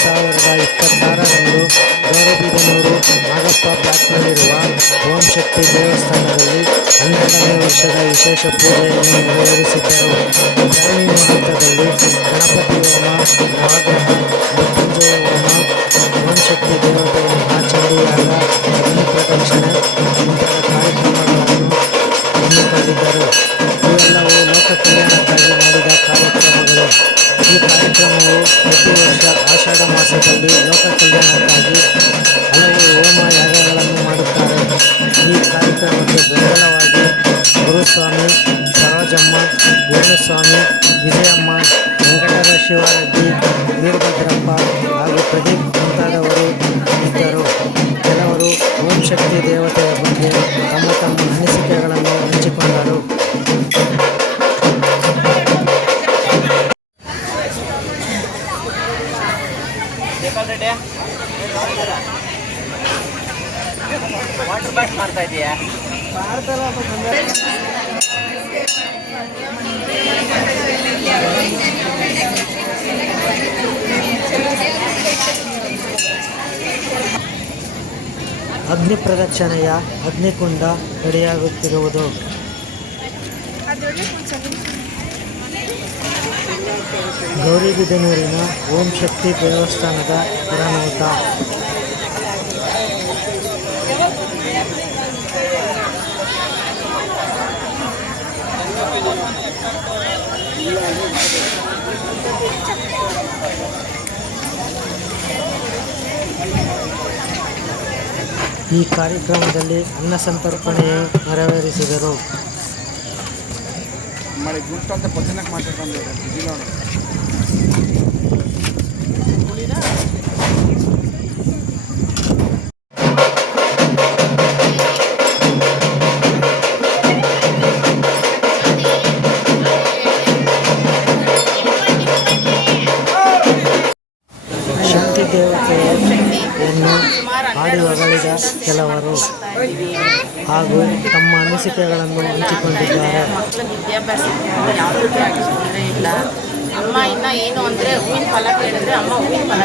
2026ರಂದು ಗೌರಿಬಿದನೂರು ನಾಗಪ್ಪ ಬ್ಲಾಕ್ನಲ್ಲಿರುವ ಓಂ ಶಕ್ತಿ ದೇವಸ್ಥಾನದಲ್ಲಿ 12ನೇ ವರ್ಷದ ವಿಶೇಷ ಪೂಜೆಯನ್ನು ನೆರವೇರಿಸಿದ್ದರು. ಧರಣಿ ಮುಹೂರ್ತದಲ್ಲಿ ಗಣಪತಿ ಹೋಮ, ನವಗ್ರಹ, ಮೃತ್ಯುಂಜಯ ಹೋಮ, ಓಂ ಶಕ್ತಿ ದೇವತೆಯ ಮಹಾಚಂಡೀಯಾಗ, ಅಗ್ನಿ ಪ್ರದಕ್ಷಿಣೆ ಮುಂತಾದ ಕಾರ್ಯಕ್ರಮಗಳನ್ನು ಹಮ್ಮಿಕೊಂಡಿದ್ದರು. ಇವೆಲ್ಲವೂ ಲೋಕ ಕಲ್ಯಾಣಕ್ಕಾಗಿ ಮಾಡಿದ ಕಾರ್ಯಕ್ರಮಗಳು. ಈ ಕಾರ್ಯಕ್ರಮವು ಪ್ರತಿ ವರ್ಷ ಆಷಾಢ ಮಾಸದಲ್ಲಿ ಲೋಕ ಕಲ್ಯಾಣಕ್ಕಾಗಿ ಹಲವು ಹೋಮ ಯಾಗಗಳನ್ನು ಮಾಡುತ್ತಾರೆ. ಈ ಕಾರ್ಯಕ್ರಮಕ್ಕೆ ಬೆಂಬಲವಾಗಿ ಗುರುಸ್ವಾಮಿ, ಸರೋಜಮ್ಮ, ವೇಣುಸ್ವಾಮಿ, ವಿಜಯಮ್ಮ, ವೆಂಕಟರ ಶಿವರೆಡ್ಡಿ, ವೀರಭದ್ರಪ್ಪ ಹಾಗೂ ಪ್ರದೀಪ್ ಮುಂತಾದವರು ಇದ್ದರು. ಕೆಲವರು ಓಂ ಶಕ್ತಿ ದೇವತೆಯ ಬಗ್ಗೆ ತಮ್ಮ ತಮ್ಮ ಅನಿಸಿಕೆಗಳನ್ನು ಹಂಚಿಕೊಂಡರು. ಮಾಡ್ತಾ ಇದೀಯಾ? ಅಗ್ನಿ ಪ್ರದಕ್ಷಿಣೆಯ ಅಗ್ನಿಕುಂಡ ರೆಡಿಯಾಗುತ್ತಿರುವುದು. ಗೌರಿಬಿದನೂರಿನ ಓಂ ಶಕ್ತಿ ದೇವಸ್ಥಾನದ ಪುರಾಣೋಟ. ಈ ಕಾರ್ಯಕ್ರಮದಲ್ಲಿ ಅನ್ನ ಸಂತರ್ಪಣೆಯು ನೆರವೇರಿಸಿದರು. ಶಕ್ತಿ ದೇವತೆಯನ್ನು ಹಾಡಿ ಹೊಗಳಿದ ಕೆಲವರು ಹಾಗೂ ತಮ್ಮ ಅನಿಸಿಕೆಗಳನ್ನು ಹಂಚಿಕೊಂಡಿದ್ದಾರೆ. ವಿದ್ಯಾಭ್ಯಾಸಕ್ಕೆ ಯಾವುದೇ ತೊಂದರೆ ಇಲ್ಲ. ಅಮ್ಮ ಇನ್ನು ಏನು ಅಂದರೆ ಹೂವಿನ ಫಲ ಕೇಳಿದ್ರೆ ಅಮ್ಮ ಹೂವಿನ ಫಲ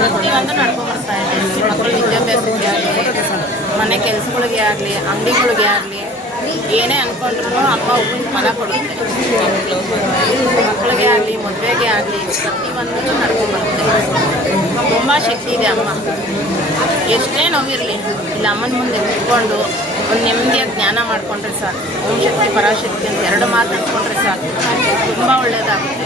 ಪ್ರತಿಯೊಂದು ನಡ್ಕೊಂಡ್ಬರ್ತಾ ಇದೆ. ಮಕ್ಕಳು ವಿದ್ಯಾಭ್ಯಾಸಕ್ಕೆ ಆಗಲಿ, ಮನೆ ಕೆಲಸಗಳಿಗೆ ಆಗಲಿ, ಅಂಗಡಿಗಳಿಗೆ ಆಗಲಿ, ಏನೇ ಅಂದ್ಕೊಂಡ್ರು ಅಮ್ಮ ಹೂವಿನ ಫಲ ಕೊಡುತ್ತೆ. ಮಕ್ಕಳಿಗೆ ಆಗಲಿ, ಮದುವೆಗೆ ಆಗಲಿ, ಪ್ರತಿಯೊಂದು ನಡ್ಕೊಂಡ್ಬರುತ್ತೆ. ತುಂಬ ಶಕ್ತಿ ಇದೆ ಅಮ್ಮ. ಎಷ್ಟೇ ನೋವಿರಲಿ ಇಲ್ಲ ಅಮ್ಮನ ಮುಂದೆ ಕೂತ್ಕೊಂಡು ಒಂದು ನೆಮ್ಮದಿಯಾಗಿ ಜ್ಞಾನ ಮಾಡಿಕೊಂಡ್ರೆ ಸಾಕು. ಓಂ ಶಕ್ತಿ ಪರಾಶಕ್ತಿ ಅಂತ 2 ಮಾತು ಅಂದ್ಕೊಂಡ್ರೆ ಸಾಕು, ತುಂಬ ಒಳ್ಳೆಯದಾಗುತ್ತೆ.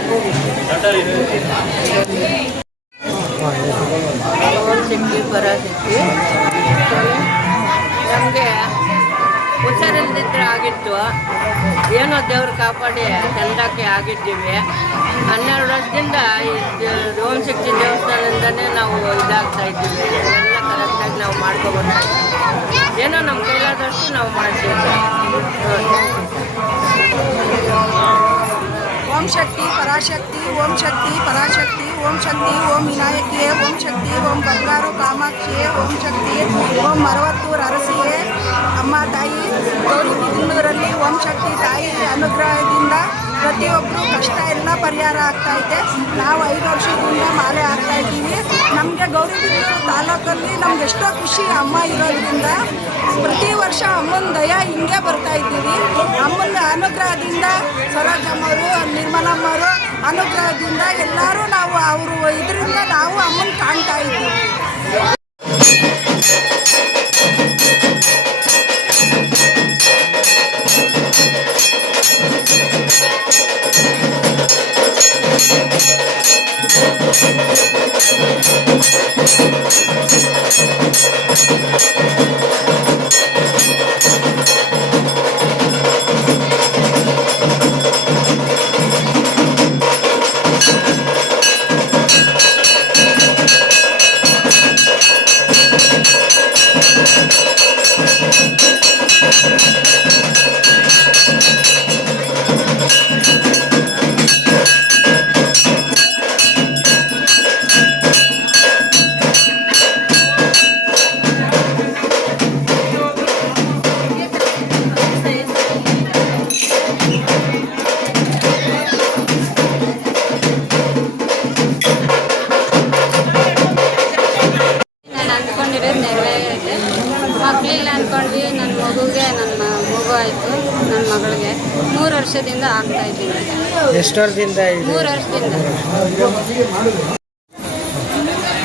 ಓಂ ಶಕ್ತಿ ಪರಾಶಕ್ತಿ ನಮಗೆ ಹುಷಾರಿಲ್ಲದಿದ್ದರೆ ಆಗಿತ್ತು. ಏನೋ ದೇವ್ರು ಕಾಪಾಡಿ ಚೆಂದಕ್ಕೆ ಆಗಿದ್ದೀವಿ. 12 ವರ್ಷದಿಂದ ಓಂ ಶಕ್ತಿ ದೇವಸ್ಥಾನದಿಂದನೇ ನಾವು ಇದಾಗ್ತಾ ಇದ್ದೀವಿ. ಎಲ್ಲ ಕರೆಕ್ಟಾಗಿ ನಾವು ಮಾಡ್ಕೊಬರ್ತಾ ಇದ್ದೀವಿ. ಏನೋ ನಮ್ಮ ಕೈಲಾದಷ್ಟು ನಾವು ಮಾಡ್ತೀವಿ. ಓಂ ಶಕ್ತಿ ಪರಾಶಕ್ತಿ, ಓಂ ಶಕ್ತಿ ಪರಾಶಕ್ತಿ, ಓಂ ಶಕ್ತಿ, ಓಂ ವಿನಾಯಕಿಯೇ, ಓಂ ಶಕ್ತಿ, ಓಂ ಬಂಗಾರು ಕಾಮಾಕ್ಷಿಯೇ, ಓಂ ಶಕ್ತಿ, ಓಂ ಮರವತ್ತೂರು ಅರಸಿಯೇ. ಅಮ್ಮ ತಾಯಿ ಗೌರಿಬಿದನೂರಲ್ಲಿ ಓಂ ಶಕ್ತಿ ತಾಯಿ ಅನುಗ್ರಹದಿಂದ ಪ್ರತಿಯೊಬ್ಬರು ಕಷ್ಟ ಎಲ್ಲ ಪರಿಹಾರ ಆಗ್ತಾಯಿದೆ. ನಾವು 5 ವರ್ಷದಿಂದ ಮಾಲೆ ಹಾಕ್ತಾಯಿದ್ದೀವಿ. ನಮಗೆ ಗೌರಿಬಿದನೂರು ತಾಲೂಕಲ್ಲಿ ನಮ್ಗೆ ಎಷ್ಟೋ ಖುಷಿ ಅಮ್ಮ ಇರೋದ್ರಿಂದ. ಪ್ರತಿ ವರ್ಷ ಅಮ್ಮನ ದಯ ಹಿಂಗೆ ಬರ್ತಾ ಇದ್ದೀವಿ. ಅಮ್ಮನ ಅನುಗ್ರಹದಿಂದ ಸರೋಜಮ್ಮವರು, ನಿರ್ಮಲಮ್ಮವರು ಅನುಗ್ರಹದಿಂದ ಎಲ್ಲರೂ ನಾವು ಅವರು ಇದರಿಂದ ನಾವು ಅಮ್ಮನ ಕಾಣ್ತಾ ಇದ್ದೀವಿ. ಎಷ್ಟು ವರ್ಷದಿಂದ ಇದೆ? 3 ವರ್ಷದಿಂದ.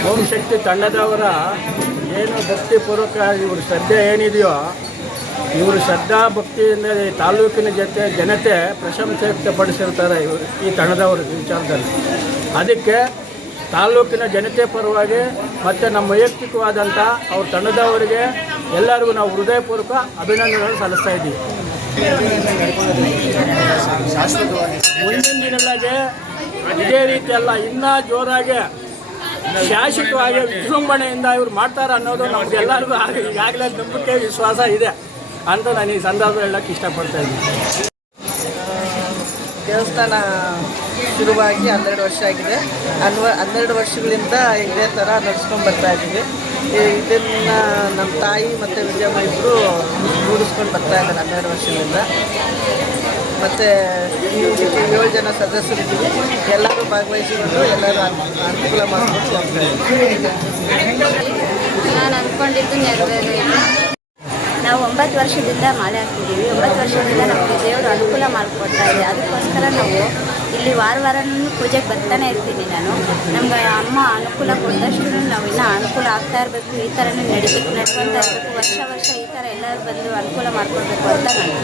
ಓಂ ಶಕ್ತಿ ತಂಡದವರ ಏನು ಭಕ್ತಿಪೂರ್ವಕ ಇವರು ಶ್ರದ್ಧೆ ಏನಿದೆಯೋ, ಇವರು ಶ್ರದ್ಧಾ ಭಕ್ತಿಯಿಂದ ಈ ತಾಲೂಕಿನ ಜನತೆ ಪ್ರಶಂಸೆ ವ್ಯಕ್ತಪಡಿಸಿರ್ತಾರೆ ಇವರು ಈ ತಂಡದವರ ವಿಚಾರದಲ್ಲಿ. ಅದಕ್ಕೆ ತಾಲೂಕಿನ ಜನತೆ ಪರವಾಗಿ ಮತ್ತು ನಮ್ಮ ವೈಯಕ್ತಿಕವಾದಂಥ ಅವ್ರ ತಂಡದವರಿಗೆ ಎಲ್ಲರಿಗೂ ನಾವು ಹೃದಯಪೂರ್ವಕ ಅಭಿನಂದನೆಗಳನ್ನು ಸಲ್ಲಿಸ್ತಾ ಇದ್ದೀವಿ. ಮುಂದಿನ ದಿನಗಳಿಗೆ ಇದೇ ರೀತಿ ಅಲ್ಲ, ಇನ್ನೂ ಜೋರಾಗಿ ಶಾಶ್ವತವಾಗಿ ವಿಜೃಂಭಣೆಯಿಂದ ಇವ್ರು ಮಾಡ್ತಾರೆ ಅನ್ನೋದು ನಮಗೆಲ್ಲರಿಗೂ ಈಗಾಗಲೇ ನಂಬಿಕೆ ವಿಶ್ವಾಸ ಇದೆ ಅಂತ ನಾನು ಈ ಸಂದರ್ಭ ಹೇಳಕ್ಕೆ ಇಷ್ಟಪಡ್ತಾ ಇದ್ದೀನಿ. ದೇವಸ್ಥಾನ ಶುರುವಾಗಿ 12 ವರ್ಷ ಆಗಿದೆ. 12 ವರ್ಷಗಳಿಂದ ಇದೇ ಥರ ನಡ್ಸ್ಕೊಂಡು ಬರ್ತಾ ಇದ್ದೀವಿ. ಇದನ್ನು ನಮ್ಮ ತಾಯಿ ಮತ್ತು ವಿಜಯಮ್ಮ ಇಬ್ಬರು ರೂಢಿಸ್ಕೊಂಡು ಬರ್ತಾ ಇದ್ದಾರೆ 12 ವರ್ಷಗಳಿಂದ. ಮತ್ತು ಇದಕ್ಕೆ 7 ಜನ ಸದಸ್ಯರಿದ್ದೀವಿ. ಎಲ್ಲರೂ ಭಾಗವಹಿಸಿಕೊಂಡು ಎಲ್ಲರೂ ಅನುಕೂಲ ಮಾಡಿಕೊಂಡು ಹೋಗ್ತಾ ಇದ್ದೀವಿ. ನಾನು ಅಂದ್ಕೊಂಡಿದ್ದು ನೆರವೇರಿದೆ. ನಾವು 9 ವರ್ಷದಿಂದ ಮಾಲೆ ಹಾಕ್ತಿದ್ದೀವಿ. 9 ವರ್ಷದಿಂದ ನಮಗೆ ದೇವರು ಅನುಕೂಲ ಮಾಡಿಕೊಡ್ತಾ ಇದೆ. ಅದಕ್ಕೋಸ್ಕರ ನಾವು ಇಲ್ಲಿ ವಾರನೂ ಪೂಜೆಗೆ ಬರ್ತಾನೆ ಇರ್ತೀನಿ ನಾನು. ನಮ್ಗೆ ಅಮ್ಮ ಅನುಕೂಲ ಕೊಟ್ಟಷ್ಟು ನಾವು ಇನ್ನೂ ಅನುಕೂಲ ಆಗ್ತಾ ಇರಬೇಕು. ಈ ಥರನೇ ನಡ್ಕೊತಾ ಇರಬೇಕು. ವರ್ಷ ಈ ಥರ ಎಲ್ಲರೂ ಬಂದು ಅನುಕೂಲ ಮಾಡಿಕೊಡ್ಬೇಕು ಅಂತ ನಾನು.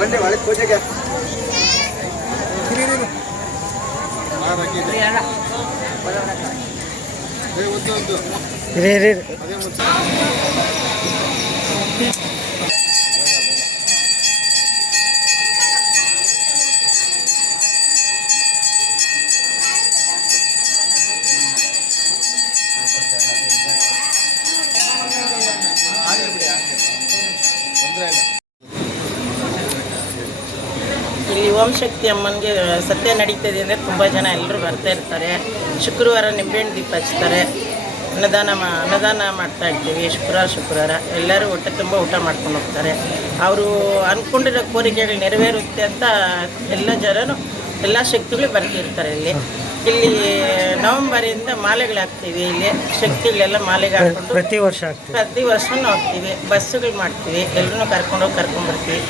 ಬಂದೆ ಒಳಗೆ ಪೂಜೆಗೆ ಇಲ್ಲಿ ಓಂ ಶಕ್ತಿ ಅಮ್ಮನಿಗೆ ಸತ್ಯ ನಡೀತದೆ ಅಂದರೆ ತುಂಬ ಜನ ಎಲ್ಲರೂ ಬರ್ತಾ ಇರ್ತಾರೆ. ಶುಕ್ರವಾರ ನಿಂಬೆಹಣ್ಣು ದೀಪ ಹಚ್ತಾರೆ. ಅನ್ನದಾನ ಮಾಡ್ತಾ ಇರ್ತೀವಿ ಶುಕ್ರವಾರ ಎಲ್ಲರೂ ಹೊಟ್ಟೆ ತುಂಬ ಊಟ ಮಾಡ್ಕೊಂಡು ಹೋಗ್ತಾರೆ. ಅವರು ಅಂದ್ಕೊಂಡಿರೋ ಕೋರಿಕೆಗಳು ನೆರವೇರುತ್ತೆ ಅಂತ ಎಲ್ಲ ಜನರು ಎಲ್ಲ ಶಕ್ತಿಗಳು ಬರ್ತಿರ್ತಾರೆ. ಇಲ್ಲಿ ನವಂಬರಿಂದ ಮಾಲೆಗಳು ಹಾಕ್ತೀವಿ. ಇಲ್ಲಿ ಶಕ್ತಿಗಳೆಲ್ಲ ಮಾಲೆಗೆ ಹಾಕ್ಕೊಂಡು ಪ್ರತಿ ವರ್ಷನೂ ಹೋಗ್ತೀವಿ. ಬಸ್ಸುಗಳು ಮಾಡ್ತೀವಿ. ಎಲ್ಲರೂ ಕರ್ಕೊಂಡ್ಬರ್ತೀವಿ.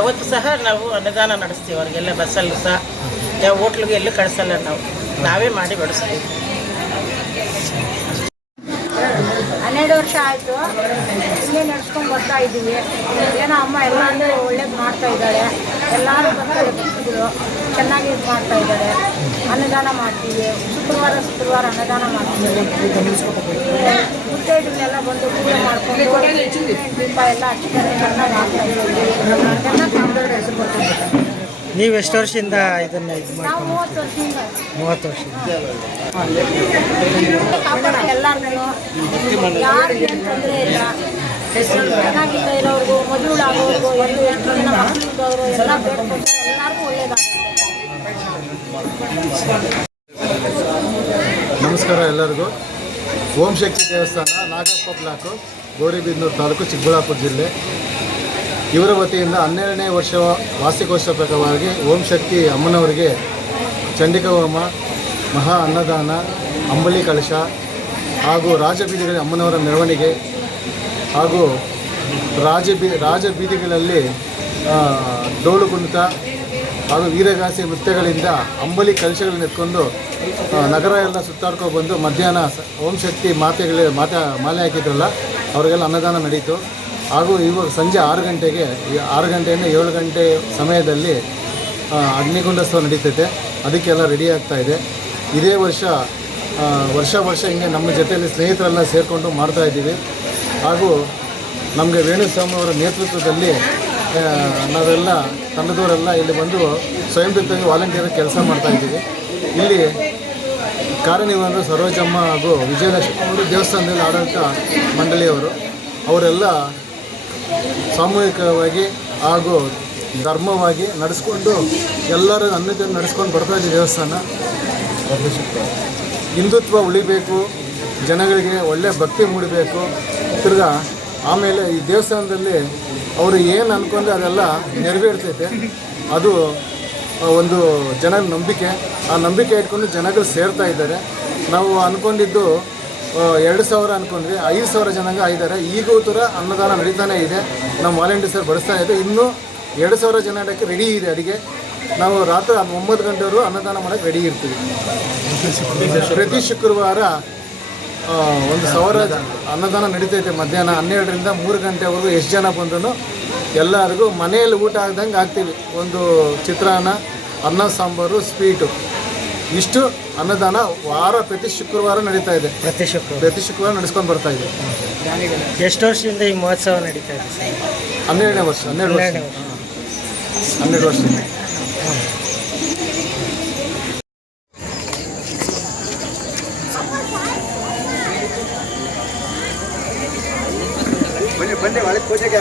ಅವತ್ತು ಸಹ ನಾವು ಅನ್ನದಾನ ನಡೆಸ್ತೀವಿ. ಅವ್ರಿಗೆಲ್ಲ ಬಸ್ಸಲ್ಲೂ ಸಹ ಯಾವ ಹೋಟ್ಲಿಗೆ ಎಲ್ಲೂ ಕಳಿಸಲ್ಲ. ನಾವೇ ಮಾಡಿ ಬಡಿಸ್ತೀವಿ. 12 ವರ್ಷ ಆಯಿತು ಇಲ್ಲೇ ನಡ್ಸ್ಕೊಂಡು ಬರ್ತಾ ಇದ್ದೀವಿ. ಏನೋ ಅಮ್ಮ ಎಲ್ಲರೂ ಒಳ್ಳೇದು ಮಾಡ್ತಾ ಇದ್ದಾಳೆ. ಎಲ್ಲರೂ ಬರ್ತಾರೆ, ಭಕ್ತರು ಚೆನ್ನಾಗಿ ಇದು ಮಾಡ್ತಾ ಇದ್ದಾರೆ. ಅನ್ನದಾನ ಮಾಡ್ತೀವಿ. ಶುಕ್ರವಾರ ಅನ್ನದಾನ ಮಾಡ್ತೀವಿ. ಮುತ್ತೈದೆಗಳೆಲ್ಲ ಬಂದು ಪೂಜೆ ಮಾಡಿಕೊಂಡು ದೀಪ ಎಲ್ಲ ಹಚ್ಚಿದ್ದಾರೆ. ಚೆನ್ನಾಗಿ ಆಗ್ತಾ ಇದ್ದೀವಿ. ಚೆನ್ನಾಗಿ ಕಾಂಪೌಂಡ್ ಹೆಸರು ಬರ್ತಾ. ನೀವು ಎಷ್ಟು ವರ್ಷದಿಂದ ಇದನ್ನು ಇದು ನಾವು ಮಾಡ್ತೀವಿ? 30 ವರ್ಷದಿಂದ 30 ವರ್ಷ. ಕಾಪಾಡ ಎಲ್ಲರಿಗೂ ಯಾರಿಗೆ ತೊಂದರೆ ಇಲ್ಲ. ಚೆನ್ನಾಗಿಲ್ಲ ಇರೋರ್ಗೂ, ಮದುವೆಗಳಾಗೋರ್ಗೂ, ಎಷ್ಟು ಜನ ಮಕ್ಕಳಿದ್ದವರು ಎಲ್ಲ ಬೇಡ್ಕೊಂಡು ಎಲ್ಲರಿಗೂ ಒಳ್ಳೇದಾಗುತ್ತೆ. ನಮಸ್ಕಾರ ಎಲ್ಲರಿಗೂ. ಓಂ ಶಕ್ತಿ ದೇವಸ್ಥಾನ ನಾಗಪ್ಪ ಬ್ಲಾಕು, ಗೌರಿಬಿದನೂರು ತಾಲೂಕು, ಚಿಕ್ಕಬಳ್ಳಾಪುರ ಜಿಲ್ಲೆ ಇವರ ವತಿಯಿಂದ 12ನೇ ವರ್ಷ ವಾರ್ಷಿಕೋತ್ಸವ ಪ್ರಕಾರವಾಗಿ ಓಂ ಶಕ್ತಿ ಅಮ್ಮನವರಿಗೆ ಚಂಡಿಕಾ ಹೋಮ, ಮಹಾ ಅನ್ನದಾನ, ಅಂಬಲಿ ಕಳಶ ಹಾಗೂ ರಾಜಬೀದಿಗಳಲ್ಲಿ ಅಮ್ಮನವರ ಮೆರವಣಿಗೆ ಹಾಗೂ ರಾಜಬೀದಿಗಳಲ್ಲಿ ಡೋಲು ಕುಣಿತ ಹಾಗೂ ವೀರಗಾಸೆ ನೃತ್ಯಗಳಿಂದ ಅಂಬಲಿ ಕಲಶಗಳನ್ನು ಎತ್ಕೊಂಡು ನಗರ ಎಲ್ಲ ಸುತ್ತಾಡ್ಕೊಂಡು ಬಂದು ಮಧ್ಯಾಹ್ನ ಓಂ ಶಕ್ತಿ ಮಾಲೆ ಹಾಕಿದ್ರಲ್ಲ ಅವರಿಗೆಲ್ಲ ಅನ್ನದಾನ ನಡೀತು. ಹಾಗೂ ಇವಾಗ ಸಂಜೆ 6 ಗಂಟೆಗೆ 6 ಗಂಟೆಯಿಂದ 7 ಗಂಟೆ ಸಮಯದಲ್ಲಿ ಅಗ್ನಿಗುಂಡೋತ್ಸವ ನಡೀತೈತೆ. ಅದಕ್ಕೆಲ್ಲ ರೆಡಿ ಆಗ್ತಾ ಇದೆ. ಇದೇ ವರ್ಷ ಹಿಂಗೆ ನಮ್ಮ ಜೊತೆಯಲ್ಲಿ ಸ್ನೇಹಿತರೆಲ್ಲ ಸೇರಿಕೊಂಡು ಮಾಡ್ತಾಯಿದ್ದೀವಿ. ಹಾಗೂ ನಮಗೆ ವೇಣುಸ್ವಾಮಿ ಅವರ ನೇತೃತ್ವದಲ್ಲಿ ನಾವೆಲ್ಲ ತಂಡದವರೆಲ್ಲ ಇಲ್ಲಿ ಬಂದು ಸ್ವಯಂಪ್ರೇರಿತವಾಗಿ ವಾಲಂಟಿಯರ್ ಕೆಲಸ ಮಾಡ್ತಾಯಿದ್ದೀವಿ. ಇಲ್ಲಿ ಕಾರ್ಯನಿರ್ವಹಣೆ ಸರೋಜಮ್ಮ ಹಾಗೂ ವಿಜಯಲಕ್ಷ್ಮಿ ಅವರು ದೇವಸ್ಥಾನದಲ್ಲಿ ಆಡಳಿತ ಮಂಡಳಿಯವರು ಅವರೆಲ್ಲ ಸಾಮೂಹಿಕವಾಗಿ ಹಾಗೂ ಧರ್ಮವಾಗಿ ನಡೆಸ್ಕೊಂಡು ಎಲ್ಲರೂ ಅನ್ನದ ನಡೆಸ್ಕೊಂಡು ಬರ್ತಾಯಿದ್ದೀವಿ. ದೇವಸ್ಥಾನ ಹಿಂದುತ್ವ ಉಳಿಬೇಕು, ಜನಗಳಿಗೆ ಒಳ್ಳೆಯ ಭಕ್ತಿ ಮೂಡಬೇಕು. ತಿರ್ಗಾ ಆಮೇಲೆ ಈ ದೇವಸ್ಥಾನದಲ್ಲಿ ಅವರು ಏನು ಅಂದ್ಕೊಂಡು ಅದೆಲ್ಲ ನೆರವೇರ್ತೈತೆ. ಅದು ಒಂದು ಜನರ ನಂಬಿಕೆ. ಆ ನಂಬಿಕೆ ಇಟ್ಕೊಂಡು ಜನಗಳು ಸೇರ್ತಾ ಇದ್ದಾರೆ. ನಾವು ಅಂದ್ಕೊಂಡಿದ್ದು 2,000 ಅಂದ್ಕೊಂಡ್ವಿ, 5,000 ಜನಾಂಗ ಆಗಿದ್ದಾರೆ. ಈಗೂ ಥರ ಅನ್ನದಾನ ನಡೀತಾನೆ ಇದೆ. ನಮ್ಮ ವಾಲಂಟಿಯರ್ಸ್ ಬಡಿಸ್ತಾ ಇದೆ. ಇನ್ನೂ 2,000 ಜನ ಇಡೋಕ್ಕೆ ರೆಡಿ ಇದೆ ಅಡುಗೆ. ನಾವು ರಾತ್ರಿ 9 ಗಂಟೆವರೆಗೂ ಅನ್ನದಾನ ಮಾಡೋಕ್ಕೆ ರೆಡಿ ಇರ್ತೀವಿ. ಪ್ರತಿ ಶುಕ್ರವಾರ 1,000 ಅನ್ನದಾನ ನಡೀತೈತೆ. ಮಧ್ಯಾಹ್ನ 12ರಿಂದ 3 ಗಂಟೆವರೆಗೂ ಎಷ್ಟು ಜನ ಬಂದರೂ ಎಲ್ಲರಿಗೂ ಮನೆಯಲ್ಲಿ ಊಟ ಆಗ್ದಂಗೆ ಆಗ್ತೀವಿ. ಒಂದು ಚಿತ್ರಾನ್ನ, ಅನ್ನ ಸಾಂಬಾರು, ಸ್ವೀಟು, ಇಷ್ಟು ಅನ್ನದಾನ ಪ್ರತಿ ಶುಕ್ರವಾರ ನಡೀತಾ ಇದೆ. ಪ್ರತಿ ಶುಕ್ರವಾರ ನಡೆಸ್ಕೊಂಡು ಬರ್ತಾ ಇದೆ. ಎಷ್ಟು ವರ್ಷದಿಂದ ಈ ಮಹೋತ್ಸವ ನಡೀತಾ ಇದೆ ಸರ್? 12ನೇ ವರ್ಷ. 12 ವರ್ಷದಿಂದ. ಬನ್ನಿ ಒಳಗೆ ಪೂಜೆಗೆ